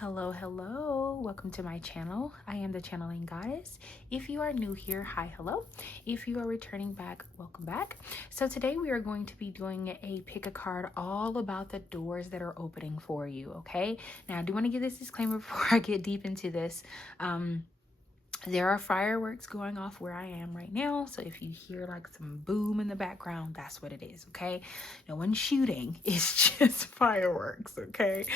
Hello, welcome to my channel. I am the Channeling Goddess. If you are new here, hi, hello. If you are returning back, welcome back. So today we are going to be doing a pick a card all about the doors that are opening for you, okay? Now I do want to give this disclaimer before I get deep into this. There are fireworks going off where I am right now. So if you hear like some boom in the background, that's what it is, okay? No one's shooting. It's just fireworks, okay?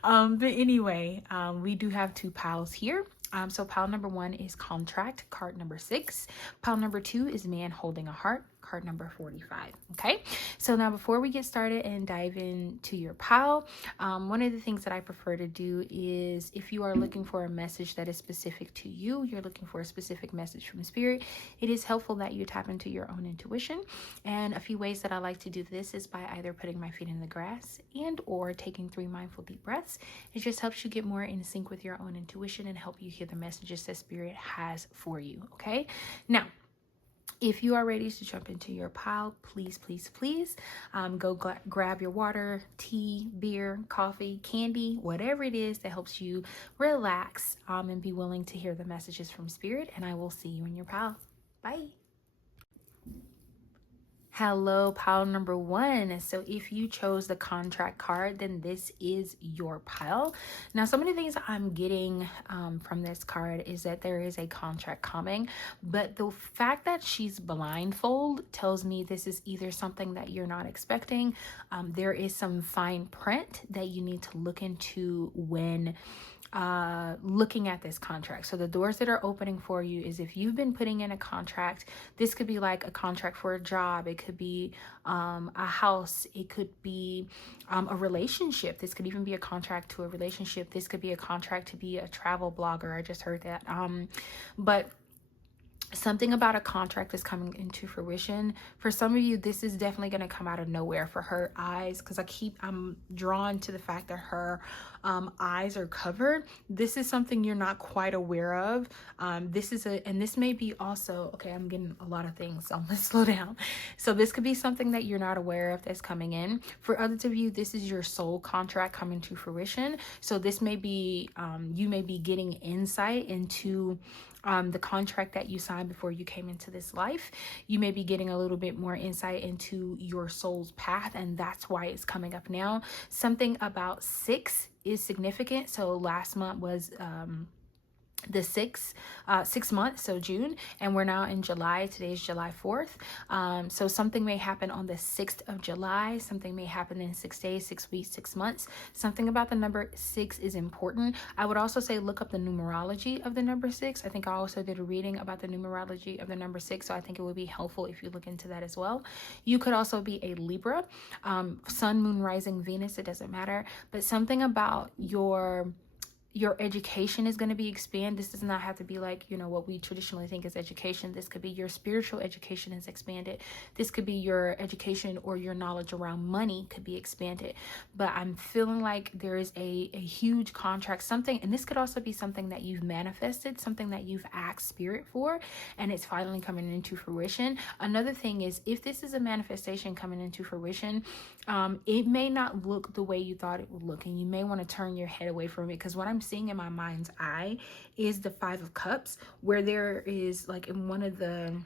But anyway, we do have two piles here. So pile number 1 is contract, card number 6. Pile number 2 is man holding a heart, card number 45. Okay, so now before we get started and dive into your pile, one of the things that I prefer to do is if you are looking for a message that is specific to you, you're looking for a specific message from spirit, it is helpful that you tap into your own intuition. And a few ways that I like to do this is by either putting my feet in the grass and or taking 3 mindful deep breaths. It just helps you get more in sync with your own intuition and help you hear the messages that spirit has for you. Okay, now if you are ready to jump into your pile, please go grab your water, tea, beer, coffee, candy, whatever it is that helps you relax, and be willing to hear the messages from spirit. And I will see you in your pile. Bye. Hello, pile number 1. So if you chose the contract card, then this is your pile. Now, some of the things I'm getting from this card is that there is a contract coming, but the fact that she's blindfold tells me this is either something that you're not expecting. There is some fine print that you need to look into when looking at this contract. So the doors that are opening for you is if you've been putting in a contract, this could be like a contract for a job, it could be a house, it could be a relationship, this could even be a contract to a relationship, this could be a contract to be a travel blogger. I just heard that. But something about a contract is coming into fruition. For some of you, this is definitely going to come out of nowhere. For her eyes, because I'm drawn to the fact that her eyes are covered. This is something you're not quite aware of. And this may be also, okay, I'm getting a lot of things, so let's slow down. So this could be something that you're not aware of that's coming in. For others of you, this is your soul contract coming to fruition. So this may be, you may be getting insight into the contract that you signed before you came into this life. You may be getting a little bit more insight into your soul's path, and that's why it's coming up now. Something about 6 is significant. So last month was the 6 months, so June, and we're now in July. Today's July 4th. So something may happen on the 6th of July. Something may happen in 6 days, 6 weeks, 6 months. Something about the number 6 is important. I would also say look up the numerology of the number 6. I think I also did a reading about the numerology of the number 6, so I think it would be helpful if you look into that as well. You could also be a Libra, sun, moon, rising, Venus, it doesn't matter, but something about your education is going to be expanded. This does not have to be like, what we traditionally think is education. This could be your spiritual education is expanded. This could be your education or your knowledge around money could be expanded. But I'm feeling like there is a huge contract, something, and this could also be something that you've manifested, something that you've asked spirit for, and it's finally coming into fruition. Another thing is, if this is a manifestation coming into fruition, it may not look the way you thought it would look, and you may want to turn your head away from it, because what I'm seeing in my mind's eye is the 5 of Cups, where there is, like, in one of the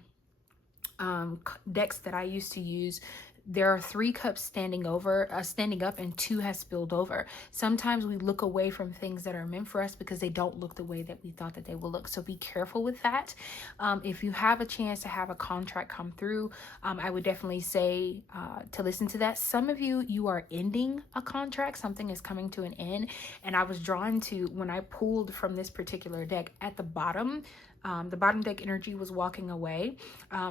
decks that I used to use, there are 3 cups standing up, and 2 has spilled over. Sometimes we look away from things that are meant for us because they don't look the way that we thought that they will look. So be careful with that. If you have a chance to have a contract come through, I would definitely say to listen to that. Some of you are ending a contract. Something is coming to an end. And I was drawn to, when I pulled from this particular deck, at the bottom deck energy was walking away.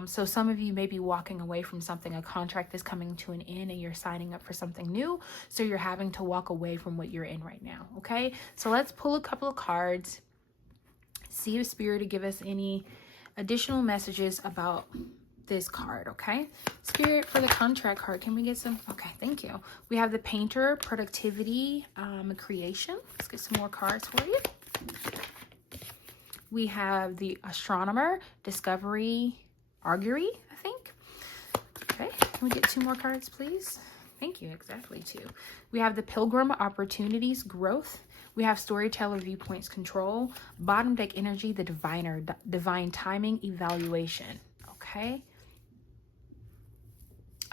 So some of you may be walking away from something. A contract is coming to an end and you're signing up for something new. So you're having to walk away from what you're in right now. Okay, so let's pull a couple of cards. See if spirit to give us any additional messages about this card. Okay, spirit, for the contract card, can we get some? Okay, thank you. We have the painter, productivity, creation. Let's get some more cards for you. We have the astronomer, discovery, augury, I think. Okay, can we get 2 more cards, please? Thank you. Exactly, 2. We have the Pilgrim, opportunities, growth. We have storyteller, viewpoints, control. Bottom deck energy, the diviner, divine timing, evaluation. Okay.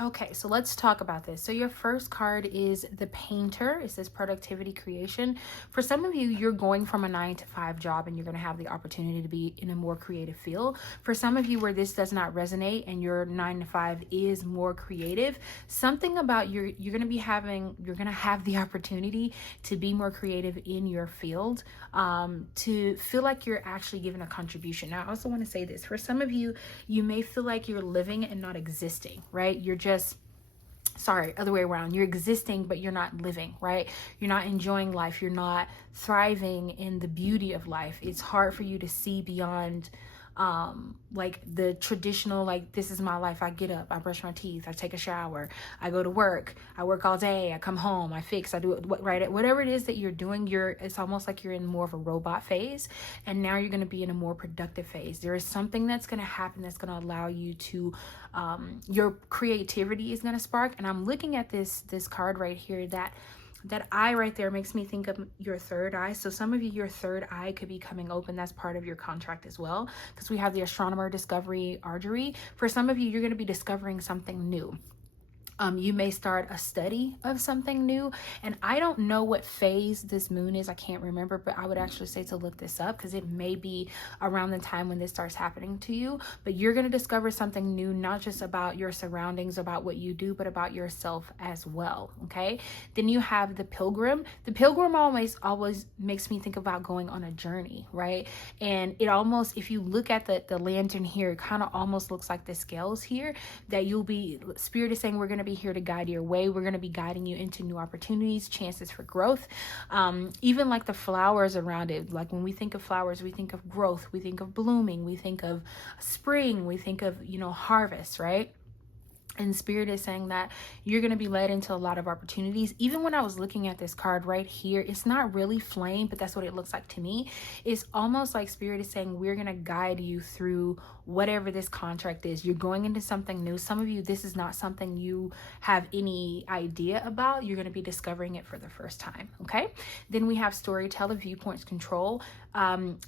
Okay, so let's talk about this. So your first card is the Painter. It says productivity, creation. For some of you, you're going from a 9-to-5 job and you're going to have the opportunity to be in a more creative field. For some of you where this does not resonate and your 9-to-5 is more creative, something about you're going to have the opportunity to be more creative in your field, to feel like you're actually giving a contribution. Now, I also want to say this. For some of you, you may feel like you're living and not existing, right? Other way around. You're existing, but you're not living, right? You're not enjoying life. You're not thriving in the beauty of life. It's hard for you to see beyond like the traditional, like, this is my life. I get up, I brush my teeth, I take a shower, I go to work, I work all day, I come home, I fix, I do it, right? Whatever it is that you're doing, it's almost like you're in more of a robot phase, and now you're going to be in a more productive phase. There is something that's going to happen that's going to allow you to, your creativity is going to spark. And I'm looking at this card right here, that eye right there makes me think of your third eye. So some of you, your third eye could be coming open. That's part of your contract as well, because we have the astronomer, discovery, archery. For some of you, you're going to be discovering something new. You may start a study of something new, and I don't know what phase this moon is. I can't remember, but I would actually say to look this up, because it may be around the time when this starts happening to you. But you're going to discover something new, not just about your surroundings, about what you do, but about yourself as well. Okay. Then you have the Pilgrim. The Pilgrim always makes me think about going on a journey, right? And it almost, if you look at the lantern here, it kind of almost looks like the scales here, that Spirit is saying we're going to be here to guide your way. We're going to be guiding you into new opportunities, chances for growth. Even like the flowers around it, like when we think of flowers, we think of growth, we think of blooming, we think of spring, we think of, harvest, right? And Spirit is saying that you're going to be led into a lot of opportunities. Even when I was looking at this card right here, it's not really flame, but that's what it looks like to me. It's almost like Spirit is saying we're going to guide you through whatever this contract is. You're going into something new. Some of you, this is not something you have any idea about. You're going to be discovering it for the first time. Okay. Then we have storyteller, viewpoints, control.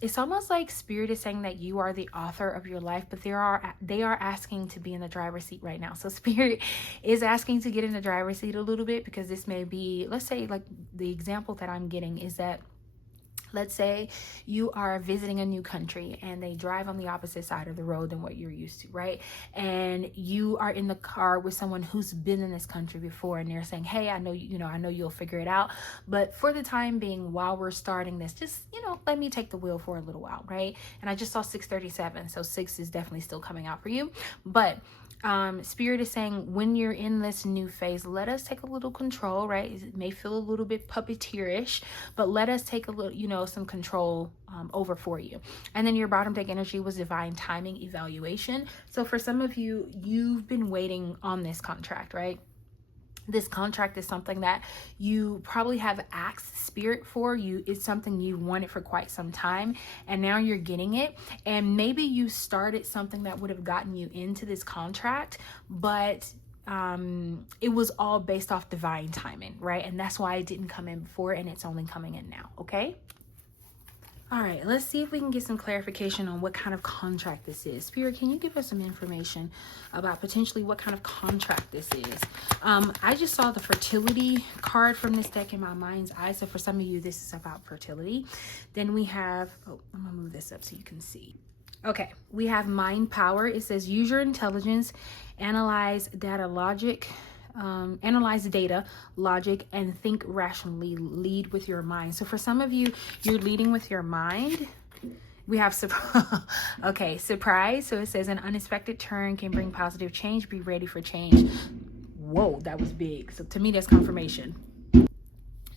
It's almost like Spirit is saying that you are the author of your life, but they are asking to be in the driver's seat right now. So Spirit is asking to get in the driver's seat a little bit, because this may be, let's say, like the example that I'm getting is that, let's say you are visiting a new country and they drive on the opposite side of the road than what you're used to, right? And you are in the car with someone who's been in this country before, and they're saying, hey, I know you'll figure it out, but for the time being, while we're starting this, just, let me take the wheel for a little while, right? And I just saw 637, so 6 is definitely still coming out for you. But Spirit is saying when you're in this new phase, let us take a little control, right? It may feel a little bit puppeteerish, but let us take a little, some control over for you. And then your bottom deck energy was divine timing, evaluation. So for some of you, you've been waiting on this contract, right? This contract is something that you probably have asked Spirit for. It's something you wanted for quite some time, and now you're getting it. And maybe you started something that would have gotten you into this contract, but it was all based off divine timing, right? And that's why it didn't come in before, and it's only coming in now. Okay. All right, let's see if we can get some clarification on what kind of contract this is. Spirit, can you give us some information about potentially what kind of contract this is? I just saw the fertility card from this deck in my mind's eye. So for some of you, this is about fertility. Then we have, I'm gonna move this up so you can see. Okay, we have mind power. It says use your intelligence, analyze data, logic, and think rationally. Lead with your mind. So for some of you, you're leading with your mind. We have surprise. So it says an unexpected turn can bring positive change. Be ready for change. Whoa, that was big. So to me, that's confirmation.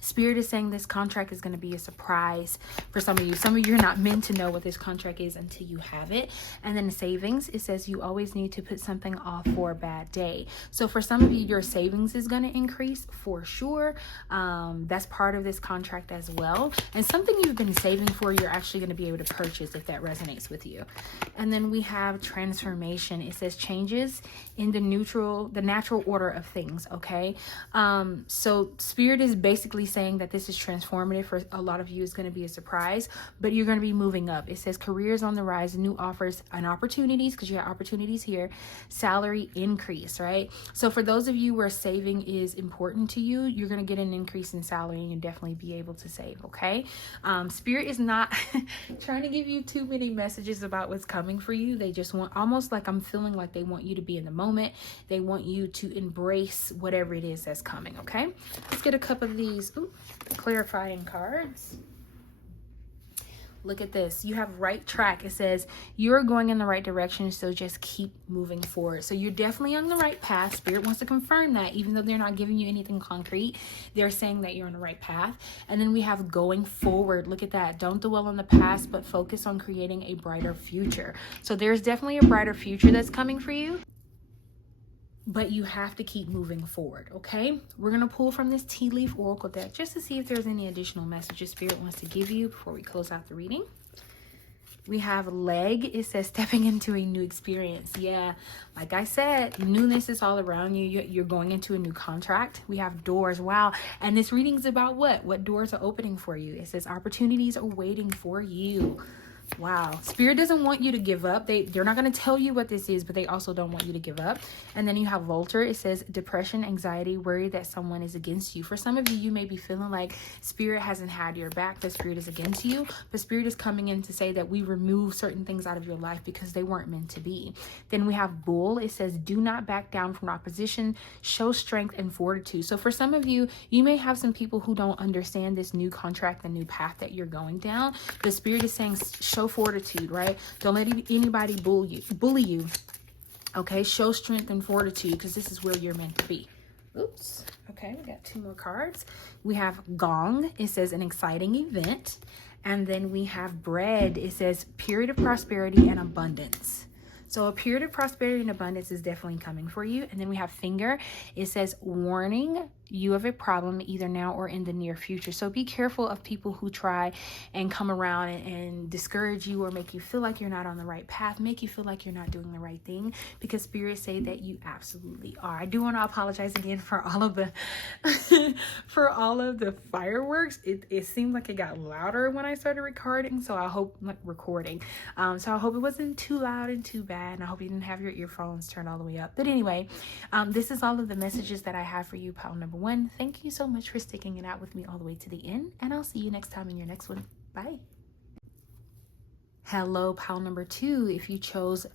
Spirit is saying this contract is going to be a surprise for some of you. Some of you are not meant to know what this contract is until you have it. And then savings, it says you always need to put something off for a bad day. So for some of you, your savings is going to increase for sure. That's part of this contract as well. And something you've been saving for, you're actually going to be able to purchase if that resonates with you. And then we have transformation. It says changes in the natural order of things. Okay. So Spirit is basically saying that this is transformative. For a lot of you, it's going to be a surprise, but you're going to be moving up. It says careers on the rise, new offers and opportunities, because you have opportunities here, salary increase, right? So for those of you where saving is important to you, you're going to get an increase in salary and you'll definitely be able to save. Okay. Spirit is not trying to give you too many messages about what's coming for you. They just want, almost like I'm feeling like they want you to be in the moment. They want you to embrace whatever it is that's coming. Okay. Let's get a couple of these clarifying cards. Look at this. You have right track. It says you're going in the right direction, so just keep moving forward. So you're definitely on the right path. Spirit wants to confirm that, even though they're not giving you anything concrete, they're saying that you're on the right path. And then we have going forward. Look at that. Don't dwell on the past, but focus on creating a brighter future. So there's definitely a brighter future that's coming for you, but you have to keep moving forward. Okay, we're gonna pull from this tea leaf oracle deck just to see if there's any additional messages Spirit wants to give you before we close out the reading. We have leg. It says stepping into a new experience. Yeah, like I said, newness is all around you. You're going into a new contract. We have doors. Wow. And this reading's about what doors are opening for you. It says opportunities are waiting for you. Wow. Spirit doesn't want you to give up. They're not going to tell you what this is, but they also don't want you to give up. And then you have Volter. It says depression, anxiety, worry that someone is against you. For some of you, you may be feeling like Spirit hasn't had your back, that Spirit is against you. But Spirit is coming in to say that we remove certain things out of your life because they weren't meant to be. Then we have Bull. It says do not back down from opposition. Show strength and fortitude. So for some of you, you may have some people who don't understand this new contract, the new path that you're going down. The Spirit is saying show fortitude, right? Don't let anybody bully you. Okay, show strength and fortitude because this is where you're meant to be. Oops. Okay, we got two more cards. We have Gong. It says an exciting event. And then we have Bread. It says period of prosperity and abundance. So a period of prosperity and abundance is definitely coming for you. And then we have Finger. It says warning, you have a problem either now or in the near future. So be careful of people who try and come around and discourage you or make you feel like you're not on the right path, make you feel like you're not doing the right thing, because spirits say that you absolutely are. I do want to apologize again for all of the for all of the fireworks. It seemed like it got louder when I started recording, so I hope so I hope it wasn't too loud and too bad, and I hope you didn't have your earphones turned all the way up. But anyway, this is all of the messages that I have for you, pile number 1. Thank you so much for sticking it out with me all the way to the end, and I'll see you next time in your next one. Bye. Hello, pile number 2. If you chose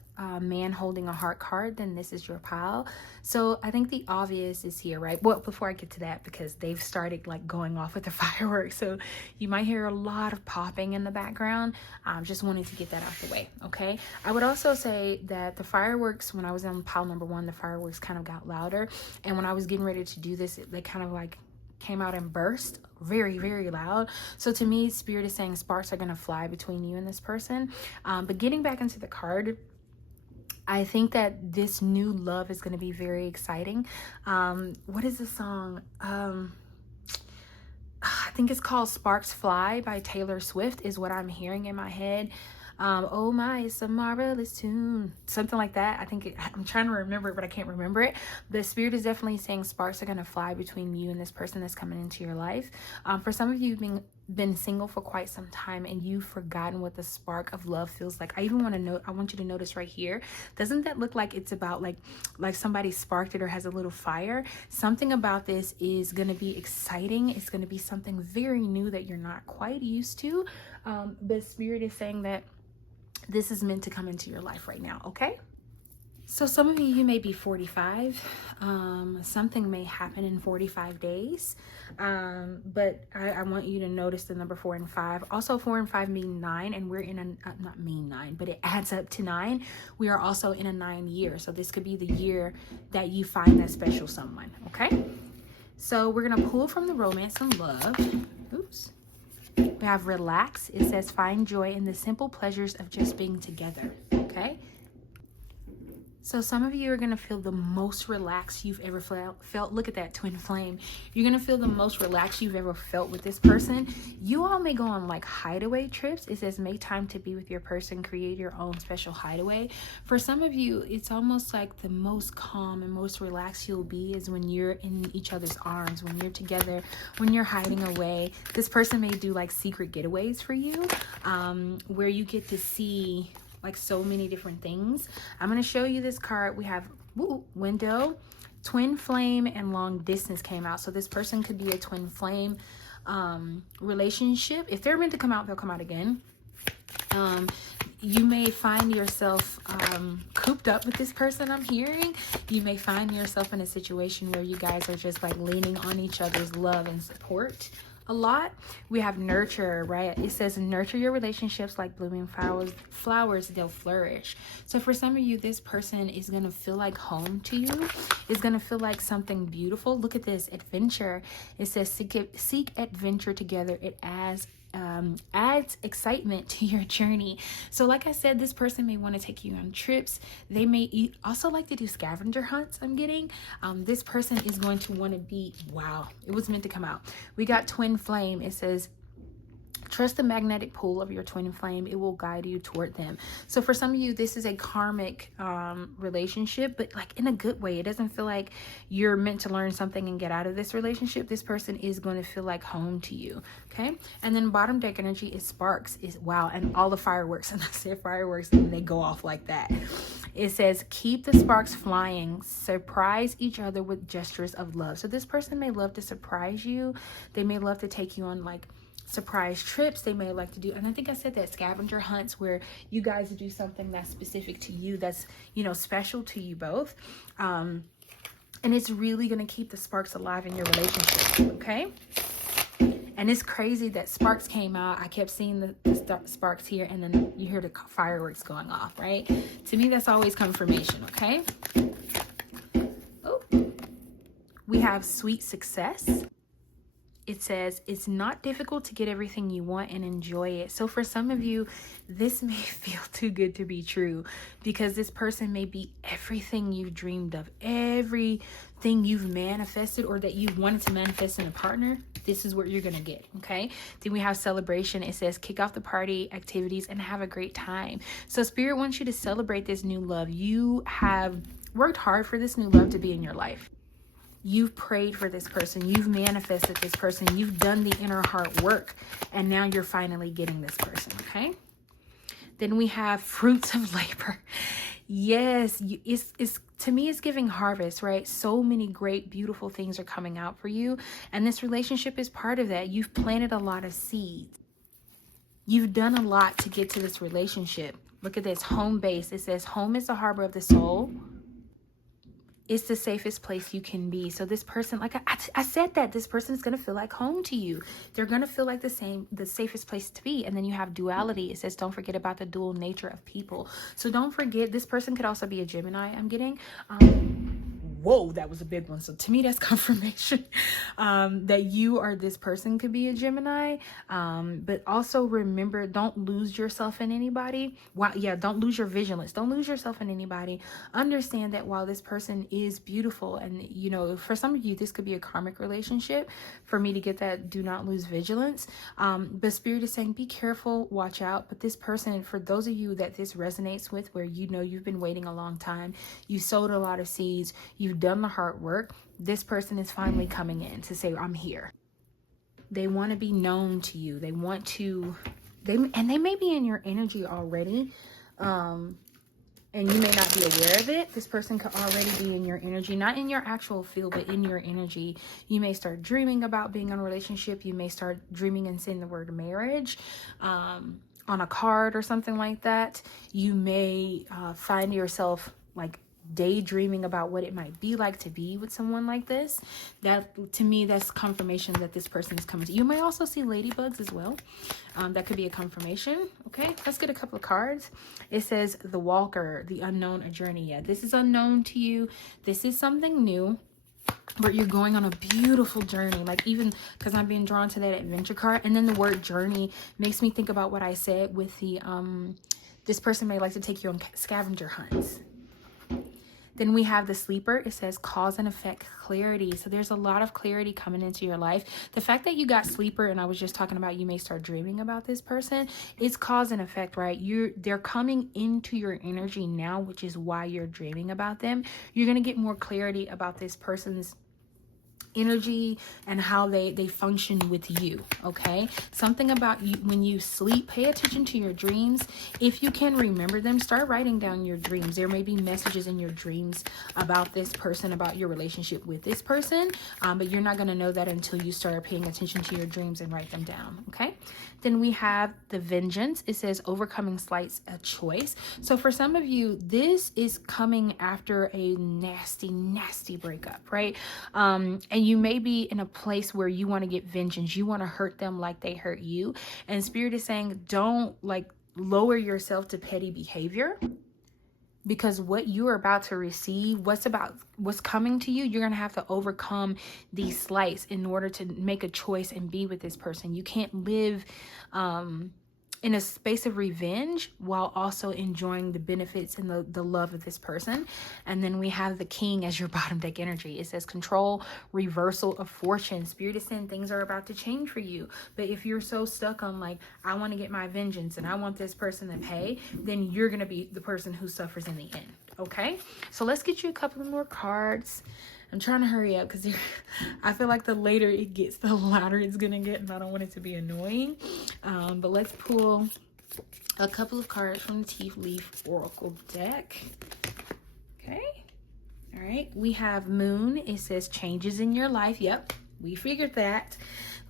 man holding a heart card, then this is your pile. So I think the obvious is here, right? Well, before I get to that, because they've started like going off with the fireworks, so you might hear a lot of popping in the background. Just wanted to get that out the way. Okay, I would also say that the fireworks, when I was on pile number 1, the fireworks kind of got louder, and when I was getting ready to do this, they kind of like came out and burst very, very loud. So to me, Spirit is saying sparks are going to fly between you and this person. But getting back into the card, I think that this new love is going to be very exciting. What is the song? I think it's called Sparks Fly by Taylor Swift is what I'm hearing in my head. Oh my, it's a marvelous tune, something like that. I think I'm trying to remember it, but I can't remember it. The Spirit is definitely saying sparks are going to fly between you and this person that's coming into your life. For some of you who've been single for quite some time and you've forgotten what the spark of love feels like. I want you to notice right here. Doesn't that look like it's about like somebody sparked it or has a little fire? Something about this is going to be exciting. It's going to be something very new that you're not quite used to. But Spirit is saying that this is meant to come into your life right now, okay? So some of you may be 45. Something may happen in 45 days. But I want you to notice the number 4 and 5. Also, 4 and 5 mean 9, and we're in a, not mean 9, but it adds up to 9. We are also in a 9 year. So this could be the year that you find that special someone, okay? So we're going to pull from the romance and love. Oops. We have relax. It says find joy in the simple pleasures of just being together. Okay. So some of you are going to feel the most relaxed you've ever felt. Look at that twin flame. You're going to feel the most relaxed you've ever felt with this person. You all may go on like hideaway trips. It says make time to be with your person. Create your own special hideaway. For some of you, it's almost like the most calm and most relaxed you'll be is when you're in each other's arms, when you're together, when you're hiding away. This person may do like secret getaways for you, where you get to see like so many different things. I'm going to show you this card. We have window, twin flame, and long distance came out. So this person could be a twin flame relationship. If they're meant to come out, they'll come out again. You may find yourself cooped up with this person, I'm hearing. You may find yourself in a situation where you guys are just like leaning on each other's love and support a lot. We have nurture, right? It says nurture your relationships like blooming flowers, they'll flourish. So for some of you, this person is going to feel like home to you. It's going to feel like something beautiful. Look at this adventure. It says seek adventure together. It adds excitement to your journey. So like I said, this person may want to take you on trips. They may also like to do scavenger hunts. I'm getting this person is going to want to be, wow, it was meant to come out. We got twin flame. It says trust the magnetic pull of your twin flame. It will guide you toward them. So for some of you, this is a karmic relationship, but like in a good way. It doesn't feel like you're meant to learn something and get out of this relationship. This person is going to feel like home to you. Okay. And then bottom deck energy is sparks. Is wow. And all the fireworks. And I said fireworks and they go off like that. It says keep the sparks flying. Surprise each other with gestures of love. So this person may love to surprise you. They may love to take you on like surprise trips. They may like to do, and I think I said that, scavenger hunts, where you guys do something that's specific to you, that's, you know, special to you both, and it's really going to keep the sparks alive in your relationship. Okay. And it's crazy that sparks came out. I kept seeing the sparks here, and then you hear the fireworks going off, right? To me, that's always confirmation. Okay. Oh, we have sweet success. It says it's not difficult to get everything you want and enjoy it. So for some of you, this may feel too good to be true, because this person may be everything you've dreamed of, everything you've manifested or that you've wanted to manifest in a partner. This is what you're going to get. Okay. Then we have celebration. It says kick off the party activities and have a great time. So Spirit wants you to celebrate this new love. You have worked hard for this new love to be in your life. You've prayed for this person. You've manifested this person. You've done the inner heart work. And now you're finally getting this person. Okay. Then we have fruits of labor. Yes. It's to me, it's giving harvest, right? So many great, beautiful things are coming out for you. And this relationship is part of that. You've planted a lot of seeds. You've done a lot to get to this relationship. Look at this home base. It says home is the harbor of the soul. It's the safest place you can be. So this person, like I said, that this person is going to feel like home to you. They're going to feel like the safest place to be. And then you have duality. It says, don't forget about the dual nature of people. So don't forget, this person could also be a Gemini, I'm getting. Whoa, that was a big one. So to me, that's confirmation that you or this person could be a Gemini. But also remember, don't lose yourself in anybody. Don't lose your vigilance. Don't lose yourself in anybody. Understand that while this person is beautiful, and you know, for some of you, this could be a karmic relationship. For me to get that, do not lose vigilance. But Spirit is saying, be careful, watch out. But this person, for those of you that this resonates with, where you know you've been waiting a long time, you sowed a lot of seeds, you've done the hard work, this person is finally coming in to say, I'm here. They want to be known to you. They want to, they may be in your energy already. And you may not be aware of it. This person could already be in your energy, not in your actual field, but in your energy. You may start dreaming about being in a relationship. You may start dreaming and seeing the word marriage on a card or something like that. You may find yourself like daydreaming about what it might be like to be with someone like this. That, to me, that's confirmation that this person is coming to you. You may also see ladybugs as well. That could be a confirmation. Okay, let's get a couple of cards. It says the walker, the unknown, a journey. Yeah, this is unknown to you. This is something new. but you're going on a beautiful journey. Like, even because I'm being drawn to that adventure card, and then the word journey makes me think about what I said with the this person may like to take you on scavenger hunts. Then we have the sleeper. It says cause and effect clarity. So there's a lot of clarity coming into your life. The fact that you got sleeper, and I was just talking about, you may start dreaming about this person. It's cause and effect, right? They're coming into your energy now, which is why you're dreaming about them. You're going to get more clarity about this person's energy and how they function with you. Okay, something about you when you sleep, pay attention to your dreams. If you can remember them, start writing down your dreams. There may be messages in your dreams about this person, about your relationship with this person, but you're not going to know that until you start paying attention to your dreams and write them down. Okay, then we have the vengeance. It says overcoming slights a choice. So for some of you, this is coming after a nasty breakup, right? And you may be in a place where you want to get vengeance. You want to hurt them like they hurt you. And Spirit is saying, don't like lower yourself to petty behavior, because what you are about to receive, what's coming to you, you're going to have to overcome these slights in order to make a choice and be with this person. You can't live in a space of revenge while also enjoying the benefits and the love of this person. And then we have the king as your bottom deck energy. It says control, reversal of fortune. Spirit is saying things are about to change for you. But if you're so stuck on like, I want to get my vengeance and I want this person to pay, then you're going to be the person who suffers in the end. Okay, so let's get you a couple of more cards. I'm trying to hurry up because I feel like the later it gets, the louder it's going to get, and I don't want it to be annoying. But let's pull a couple of cards from the Tea Leaf Oracle deck. Okay. All right. We have Moon. It says changes in your life. Yep, we figured that.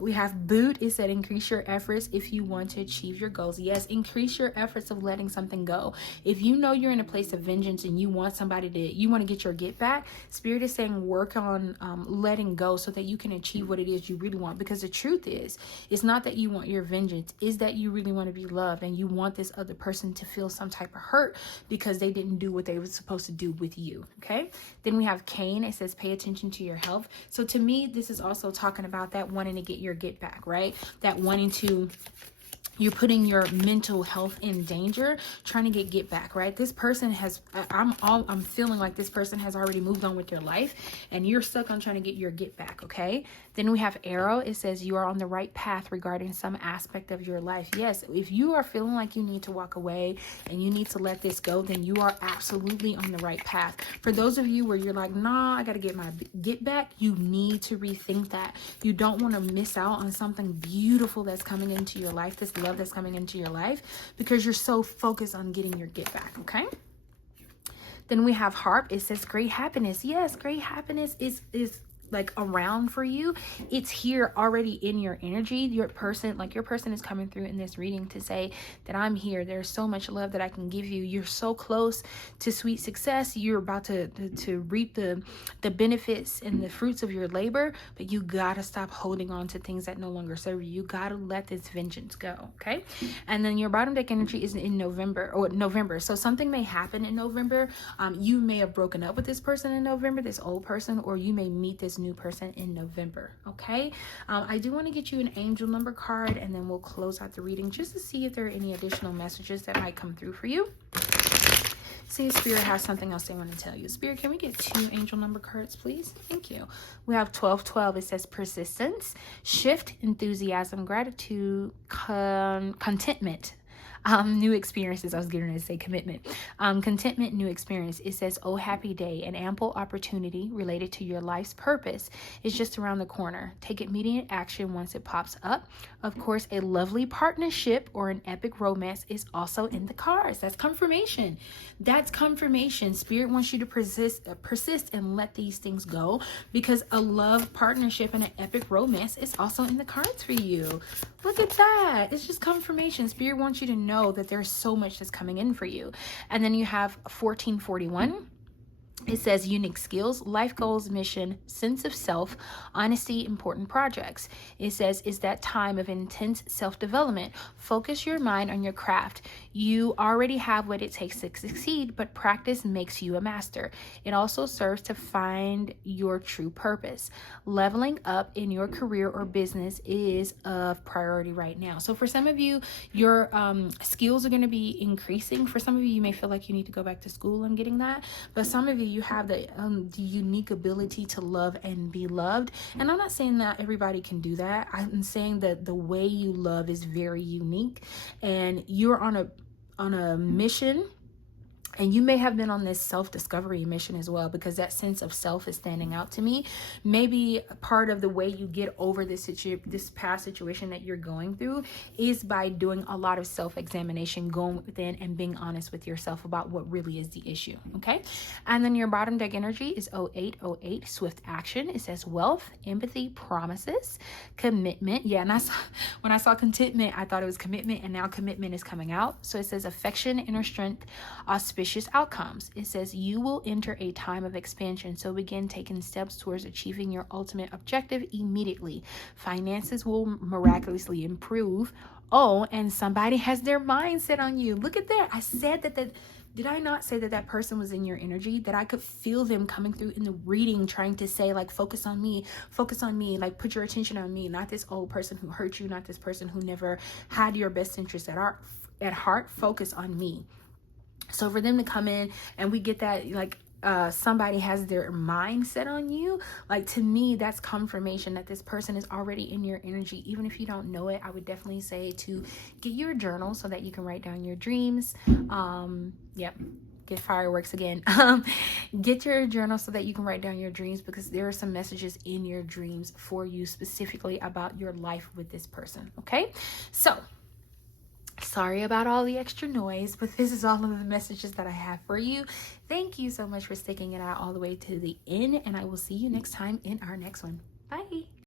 We have Boot. It said increase your efforts if you want to achieve your goals. Yes, increase your efforts of letting something go. If you know you're in a place of vengeance and you want you want to get your get back, Spirit is saying work on letting go so that you can achieve what it is you really want. Because the truth is, it's not that you want your vengeance, it's that you really want to be loved and you want this other person to feel some type of hurt because they didn't do what they were supposed to do with you. Okay. Then we have Cain. It says pay attention to your health. So to me, this is also talking about that wanting to get your get back, right? That wanting to, you're putting your mental health in danger, trying to get back, right? This person has, I'm feeling like this person has already moved on with your life and you're stuck on trying to get your get back. Okay. Then we have Arrow. It says you are on the right path regarding some aspect of your life. Yes. If you are feeling like you need to walk away and you need to let this go, then you are absolutely on the right path. For those of you where you're like, nah, I got to get my get back, you need to rethink that. You don't want to miss out on something beautiful that's coming into your life, this love that's coming into your life, because you're so focused on getting your get back. Okay. Then we have Harp. It says great happiness. Yes, great happiness is like around for you. It's here already in your energy. Your person is coming through in this reading to say that I'm here. There's so much love that I can give you. You're so close to sweet success. You're about to reap the benefits and the fruits of your labor, but you gotta stop holding on to things that no longer serve you. You gotta let this vengeance go. Okay. And then your bottom deck energy is in November. So something may happen in November. You may have broken up with this person in November, this old person, or you may meet this new person in November. Okay. I do want to get you an angel number card and then we'll close out the reading just to see if there are any additional messages that might come through for you. See if Spirit has something else they want to tell you. Spirit, can we get 2 angel number cards, please? Thank you. We have 1212. It says persistence, shift, enthusiasm, gratitude, contentment. New experiences. I was going to say commitment. Contentment, new experience. It says, oh, happy day. An ample opportunity related to your life's purpose is just around the corner. Take immediate action once it pops up. Of course, a lovely partnership or an epic romance is also in the cards. That's confirmation. That's confirmation. Spirit wants you to persist and let these things go, because a love partnership and an epic romance is also in the cards for you. Look at that. It's just confirmation. Spirit wants you to know that there's so much that's coming in for you. And then you have 1441. It says unique skills, life goals, mission, sense of self, honesty, important projects. It says, is that time of intense self-development. Focus your mind on your craft. You already have what it takes to succeed, but practice makes you a master. It also serves to find your true purpose. Leveling up in your career or business is of priority right now. So for some of you, your skills are going to be increasing. For some of you, you may feel like you need to go back to school and getting that. But some of you have the unique ability to love and be loved. And I'm not saying that everybody can do that. I'm saying that the way you love is very unique, and you're on a mission. And you may have been on this self-discovery mission as well, because that sense of self is standing out to me. Maybe part of the way you get over this past situation that you're going through is by doing a lot of self-examination, going within and being honest with yourself about what really is the issue, okay? And then your bottom deck energy is 0808, swift action. It says wealth, empathy, promises, commitment. Yeah, and when I saw contentment, I thought it was commitment, and now commitment is coming out. So it says affection, inner strength, auspicious outcomes. It says you will enter a time of expansion, so begin taking steps towards achieving your ultimate objective immediately. Finances will miraculously improve. Oh, and somebody has their mindset on you. Look at that. I said that did I not say that person was in your energy? That I could feel them coming through in the reading, trying to say, like, focus on me, like, put your attention on me, not this old person who hurt you, not this person who never had your best interest at heart. Focus on me. So for them to come in and we get that, like, somebody has their mindset on you, like, to me, that's confirmation that this person is already in your energy. Even if you don't know it, I would definitely say to get your journal so that you can write down your dreams. Get fireworks again. Get your journal so that you can write down your dreams, because there are some messages in your dreams for you specifically about your life with this person. Okay, so sorry about all the extra noise, but this is all of the messages that I have for you. Thank you so much for sticking it out all the way to the end, and I will see you next time in our next one. Bye.